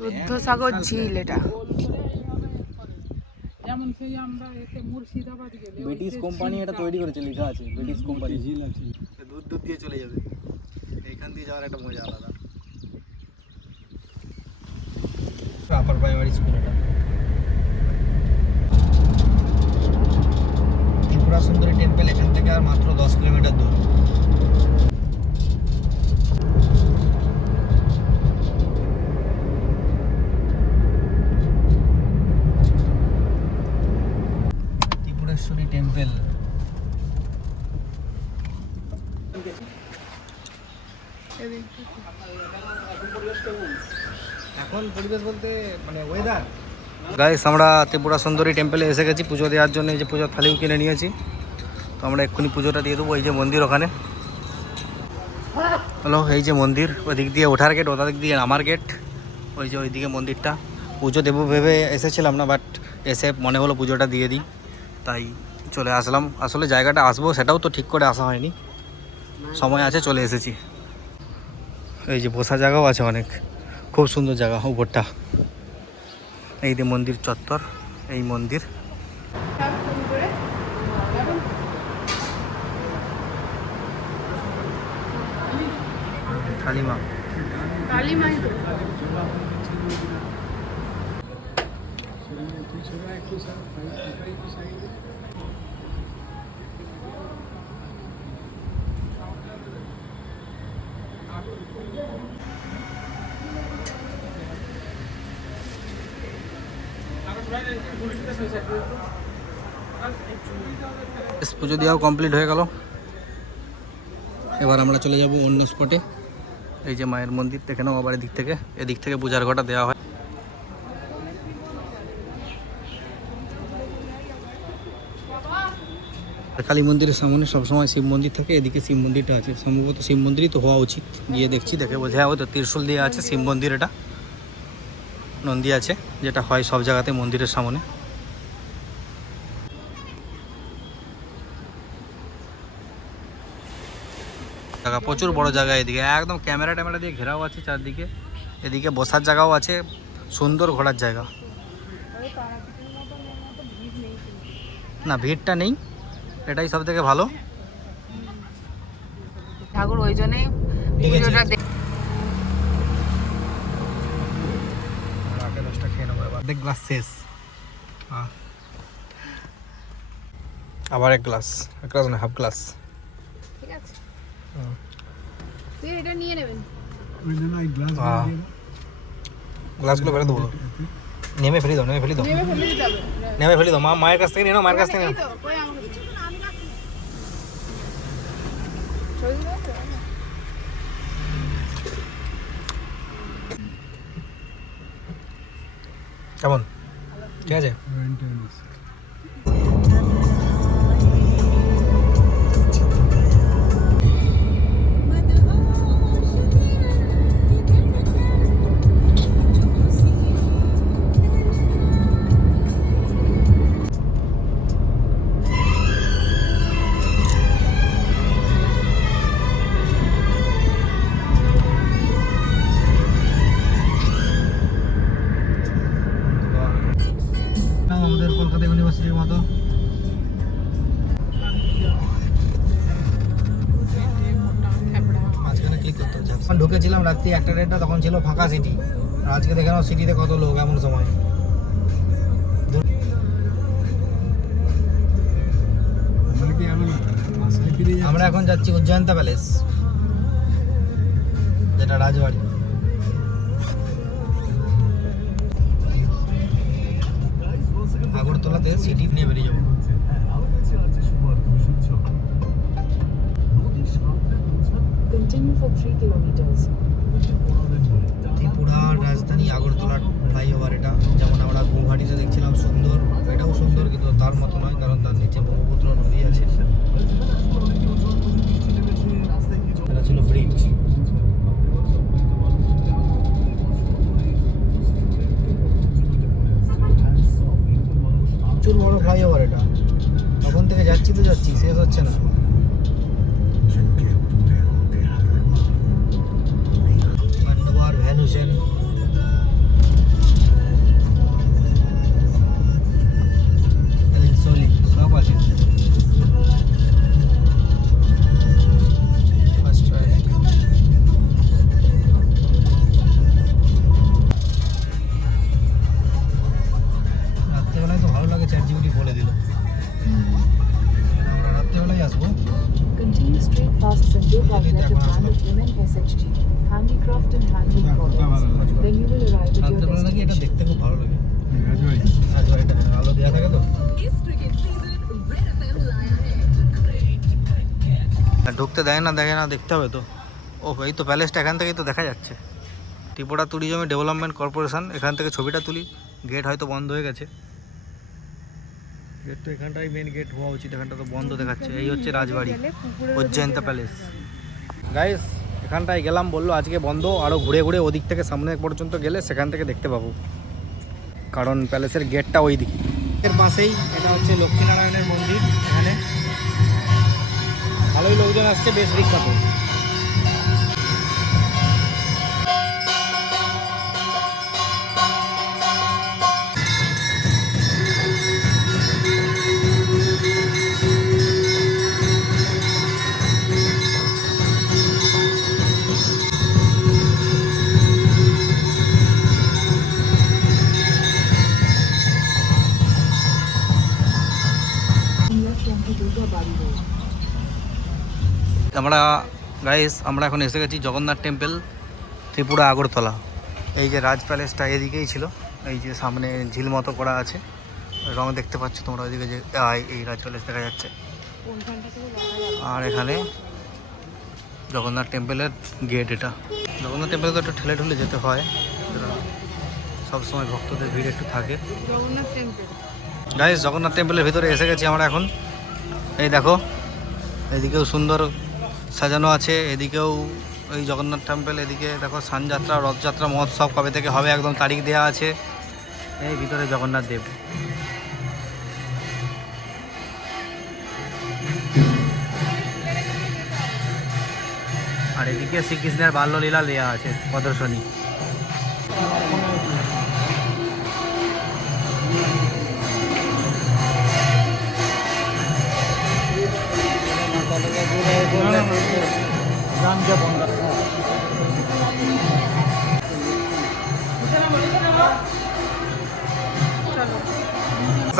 রুদ্ধসাগর ঝিল এটা। যেমন সেই আমরা এতে মুর্শিদাবাদ গেলে ব্রিটিশ কোম্পানি এটা তৈরি করেছে, লেখা আছে ব্রিটিশ কোম্পানি। ঝিল আছে, দূর দূর দিয়ে চলে যাবে। এইখান দিয়ে যাওয়ার একটা মজা আলাদা। আপার প্রাইমারি স্কুল এটা। ত্রিপুরা সুন্দরী টেম্পল এখান থেকে আর মাত্র 10 কিলোমিটার দূর। ত্রিপুরেশ্বরী টেম্পল। এখন পরিবেশ বলতে মানে ওয়েদার। গাইস আমরা ত্রিপুরা সুন্দরী টেম্পলে এসে গেছি পুজো দেওয়ার জন্য। এই যে পুজোর থালিও কিনে নিয়েছি, তো আমরা এক্ষুনি পুজোটা দিয়ে দেবো। এই যে মন্দির ওখানে, হ্যালো, এই যে মন্দির, ওই দিক দিয়ে ওঠার গেট, ওটা দিক দিয়ে নামার গেট। ওই যে ওইদিকে মন্দিরটা। পুজো দেবো ভেবে এসেছিলাম না, বাট এসে মনে হলো পুজোটা দিয়ে দিই, তাই চলে আসলাম। আসলে জায়গাটা আসবো সেটাও তো ঠিক করে আসা হয়নি, সময় আছে চলে এসেছি। এই যে বসার জায়গাও আছে অনেক, খুব সুন্দর জায়গা উপরটা। এই যে মন্দির চত্বর, এই মন্দির। কালীমা, কালীমাই তো। পুজো দেওয়াও কমপ্লিট হয়ে গেল। এবার আমরা চলে যাব অন্য স্পটে। এই যে মায়ের মন্দির দেখে নাও, আবার এদিক থেকে পূজার ঘটা দেওয়া হয়। কালী মন্দিরের সামনে সবসময় শিব মন্দির থাকে, এদিকে শিব মন্দিরটা আছে। সম্ভবত শিব মন্দিরই তো হওয়া উচিত। গিয়ে দেখছি, দেখে বোঝা যাবে তো। ত্রিশূল দিয়ে আছে শিব মন্দির, এটা নন্দী আছে, যেটা হয় সব জায়গাতে মন্দিরের সামনে। জায়গা প্রচুর বড় জায়গা, এদিকে একদম ক্যামেরা ট্যামেরা দিয়ে ঘেরাও আছে চারদিকে। এদিকে বসার জায়গাও আছে, সুন্দর ঘোরার জায়গা। না, ভিড়টা নেই, এটাই সব থেকে ভালো। ঠাকুর ওই জন্যই গ্লাস শেষ, আবার এক গ্লাস না, হাফ গ্লাস। ঠিক আছে, তুই এটা নিয়ে নেবেন। গ্লাসগুলো ফেলে দেবো, নেমে ফেলে দাও, নেমে ফেলে দাও। মায়ের কাছ থেকে নিয়ে নাও, মায়ের কাছ থেকে নিয়ে নাও। কেমন, ঠিক আছে? আমাদের কলকাতা ইউনিভার্সিটির মতো। মাঝখানে ক্লিক করতে হচ্ছে। যখন ঢুকেছিলাম রাত্রি 1টা তখন ছিল ফাঁকা সিটি, আর আজকে দেখে নাও সিটিতে কত লোক এমন সময়। আমরা এখন যাচ্ছি উজ্জয়ন্তা প্যালেস, যেটা রাজবাড়ি। আগরতলাতে সিটি নিয়ে বেরিয়ে যাবো। ত্রিপুরার রাজধানী আগরতলার ফ্লাইওভার এটা। যেমন আমরা গৌহাটিতে দেখছিলাম সুন্দর, এটাও সুন্দর, কিন্তু তার মতো নয়, কারণ তার নিচে ব্রহ্মপুত্র নদী আছে। এটা ছিল ব্রিজ। প্রচুর বড় ফ্লাইওভার এটা। তখন থেকে যাচ্ছি তো যাচ্ছি, শেষ হচ্ছে না। পান্ডবার ভ্যান হোসেন flight left at Women SHG, Handicraft and Handling Products. Then you will arrive at your নাকি এটা destination. দেখতে খুব ভালো লাগে রাজবাড়িটা, আলো দেওয়া থাকে তো। ঢুকতে দেয় না, দেখে না, দেখতে হবে তো। ও এই তো প্যালেসটা এখান থেকেই তো দেখা যাচ্ছে। ত্রিপুরা ট্যুরিজম ডেভেলপমেন্ট কর্পোরেশন, এখান থেকে ছবিটা তুলি। গেট হয়তো বন্ধ হয়ে গেছে, গেট তো এখানটাই মেন গেট হওয়া উচিত, এখানটা তো বন্ধ দেখাচ্ছে। এই হচ্ছে রাজবাড়ি, অজন্তা প্যালেস। গাইস এখানটায় গেলাম, বললো আজকে বন্ধ, আরও ঘুরে ঘুরে ওদিক থেকে সামনে পর্যন্ত গেলে সেখান থেকে দেখতে পাবো, কারণ প্যালেসের গেটটা ওই দিকে। এর পাশেই এটা হচ্ছে লক্ষ্মীনারায়ণের মন্দির, এখানে ভালোই লোকজন আসছে, বেশ বিখ্যাত। আমরা এখন এসে গেছি জগন্নাথ টেম্পল, ত্রিপুরা আগরতলা। এই যে রাজ প্যালেসটা এদিকেই ছিল, এই যে সামনে ঝিল মতো করা আছে, রং দেখতে পাচ্ছ তোমরা, ওইদিকে যে এই রাজ প্যালেস দেখা যাচ্ছে। আর এখানে জগন্নাথ টেম্পলের গেট। এটা জগন্নাথ টেম্পলে তো একটু ঠেলে ঠেলে যেতে হয়, সবসময় ভক্তদের ভিড় একটু থাকে। গাইস জগন্নাথ টেম্পলের ভিতরে এসে গেছি আমরা এখন। এই দেখো এদিকেও সুন্দর সাজানো আছে, এদিকেও এই জগন্নাথ টেম্পল, এদিকে দেখো সানযাত্রা, রথযাত্রা, মহোৎসব কবে থেকে হবে একদম তারিখ দেওয়া আছে। এই ভিতরে জগন্নাথ দেব। আর এদিকে শ্রীকৃষ্ণের বাল্যলীলা দেওয়া আছে প্রদর্শনী।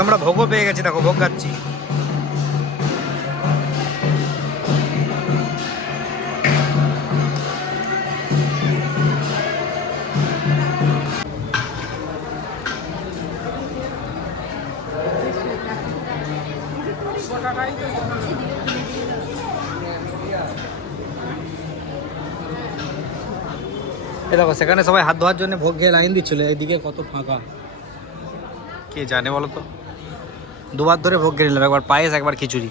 আমরা ভোগও পেয়ে গেছি, দেখো ভোগ খাচ্ছি। এ দেখো সেখানে সবাই হাত ধোয়ার জন্য ভোগ খেয়ে লাইন দিচ্ছিল, এদিকে কত ফাঁকা, কে জানে বলো তো। দুবার ধরে ভোগ খেয়ে নিলাম, একবার পায়েস একবার খিচুড়ি।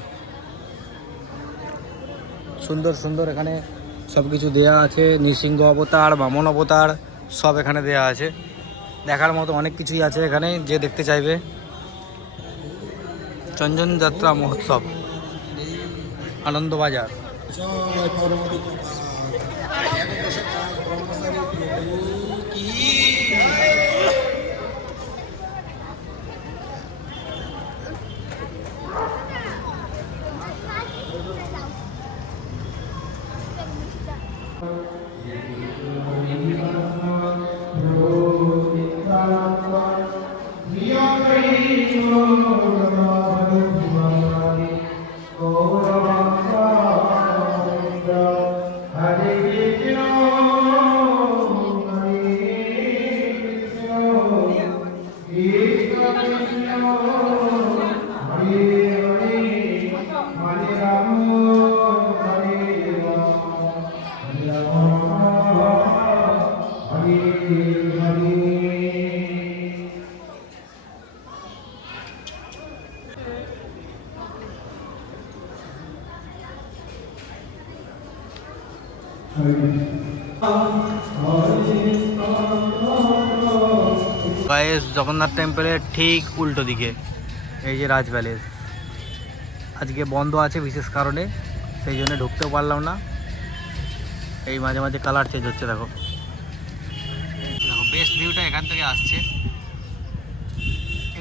সুন্দর সুন্দর এখানে সব কিছু দেওয়া আছে, নৃসিংহ অবতার, বামন অবতার সব এখানে দেওয়া আছে। দেখার মতো অনেক কিছুই আছে এখানে, যে দেখতে চাইবে। চঞ্জন যাত্রা মহোৎসব, আনন্দবাজার। গাইস জগন্নাথ টেম্পলের ঠিক উল্টো দিকে এই যে রাজ প্যালেস। আজকে বন্ধ আছে বিশেষ কারণে, সেই জন্য ঢুকতেও পারলাম না। এই মাঝে মাঝে কালার চেঞ্জ হচ্ছে, দেখো দেখো বেস্ট ভিউটা এখান থেকে আসছে।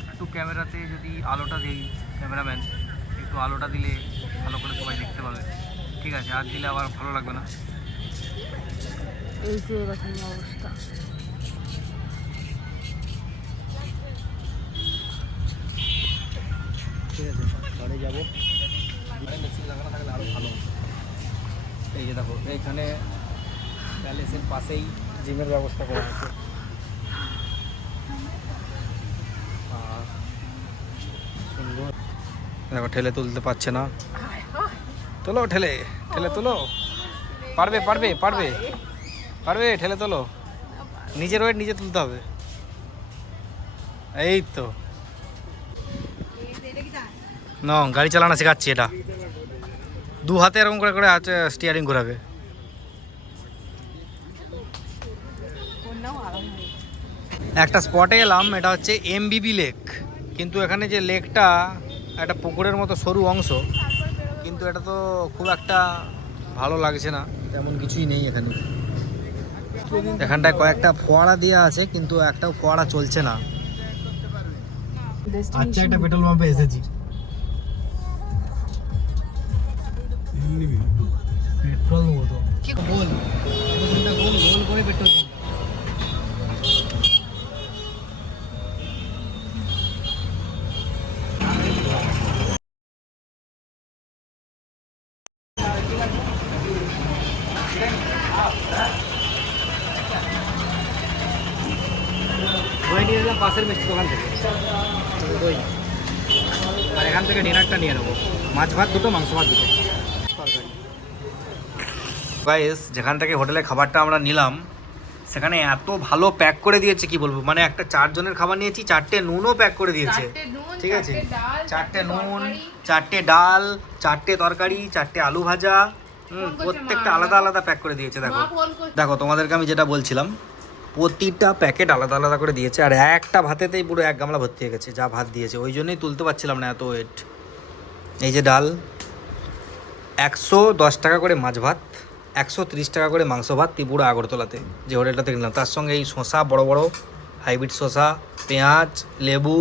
একটু ক্যামেরাতে যদি আলোটা দিই, ক্যামেরাম্যান একটু আলোটা দিলে ভালো করে সবাই দেখতে পাবে। ঠিক আছে, আর দিলে আবার ভালো লাগবে না। এই যে এরকম অবস্থা। ঠিক আছে, বাড়ি যাবো, মেশিন লাগানো থাকলে আরও ভালো। এই যে দেখো এখানে প্যালেসের পাশেই জিমের ব্যবস্থা করা আছে। আর সুন্দর দেখো, ঠেলে তুলতে পারছে না। তোলো, ঠেলে ঠেলে তোলো। পারবে পারবে পারবে পারবে, ঠেলে তোলো। নিজের ওয়েট নিজে তুলতে হবে। এই তো না, গাড়ি চালানো শেখাচ্ছি। এটা দু হাতে এরকম করে করে আছে, স্টিয়ারিং ঘোরাবে। একটা স্পটে এলাম, এটা হচ্ছে এমবিবি লেক। কিন্তু এখানে যে লেকটা একটা পুকুরের মতো সরু অংশ, কিন্তু এটা তো খুব একটা ভালো লাগছে না, তেমন কিছুই নেই এখানে। এখানটায় কয়েকটা ফোয়ারা দেওয়া আছে, কিন্তু একটাও ফোয়ারা চলছে না। আচ্ছা, একটা পেট্রোল পাম্পে এসেছি। পেট্রোল মতো কি গোল, গোল গোল করে পেট্রোল পাম্প। দই নিয়ে নিলাম পাশের মিষ্টি দোকান থেকে, দই। আর এখান থেকে ডিনারটা নিয়ে নেবো, মাছ ভাত দুটো, মাংস ভাত দুটো। গাইস, যেখান থেকে হোটেলে খাবারটা আমরা নিলাম, সেখানে এত ভালো প্যাক করে দিয়েছে কি বলবো। মানে একটা 4 জনের খাবার নিয়েছি, 4টে নুনও প্যাক করে দিয়েছে। ঠিক আছে, 4টে নুন, 4টে ডাল, 4টে তরকারি, 4টে আলু ভাজা, প্রত্যেকটা আলাদা আলাদা প্যাক করে দিয়েছে। দেখো দেখো, তোমাদেরকে আমি যেটা বলছিলাম, প্রতিটা প্যাকেট আলাদা আলাদা করে দিয়েছে। আর একটা ভাতেতেই পুরো 1 গামলা ভর্তি হয়ে গেছে, যা ভাত দিয়েছে। ওই জন্যই তুলতে পারছিলাম না, এত ওয়েট। এই যে ডাল, 110 টাকা করে মাছ ভাত, 130 টাকা করে মাংস ভাত, ত্রিপুরা আগরতলাতে যে হোটেলটাতে কিনলাম। তার সঙ্গে এই শসা, বড় বড় হাইব্রিড শসা, পেঁয়াজ, লেবু,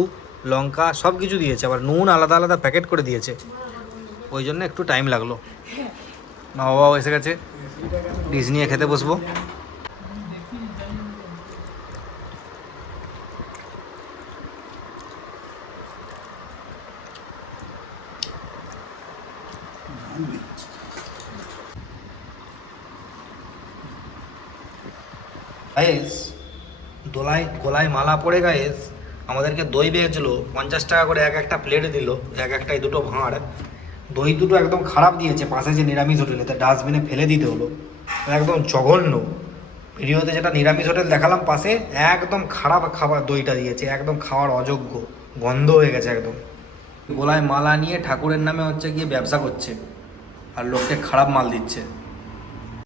লঙ্কা সব কিছু দিয়েছে। আবার নুন আলাদা আলাদা প্যাকেট করে দিয়েছে। ওই জন্য একটু টাইম লাগলো। মা বাবাও এসে গেছে, ডিশ নিয়ে খেতে বসবো। গাইস, গলায় মালা পড়ে গাইস আমাদেরকে দই দিয়েছিল 50 টাকা করে, একটা প্লেট দিল, একটাই দুটো ভাঁড়। দই দুটো একদম খারাপ দিয়েছে। পাশে যে নিরামিষ হোটেল, এতে ডাস্টবিনে ফেলে দিতে হলো, একদম জঘন্য। ভিডিওতে যেটা নিরামিষ হোটেল দেখালাম পাশে, একদম খারাপ খাবার দইটা দিয়েছে, একদম খাওয়ার অযোগ্য, গন্ধ হয়ে গেছে একদম। গলায় মালা নিয়ে ঠাকুরের নামে হচ্ছে গিয়ে ব্যবসা করছে, আর লোককে খারাপ মাল দিচ্ছে।